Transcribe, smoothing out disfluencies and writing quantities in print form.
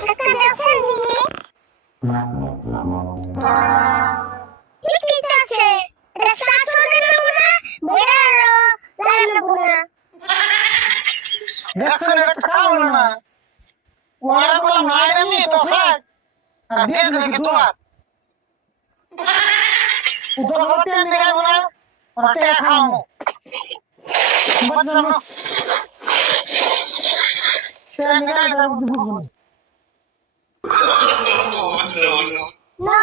কাকা দেখেন ঠিক আছে এটা শাশুড়ি না বড় লাইন না দেখছেন এটা খাও না ওরা বলে মায়েরনি তো ফাক আর দিয়ে নাকি তোমার উদর হতে নিয়ে বলে ওরা কে খাও বুঝছো না সে নিয়ে এটা বুঝবো No.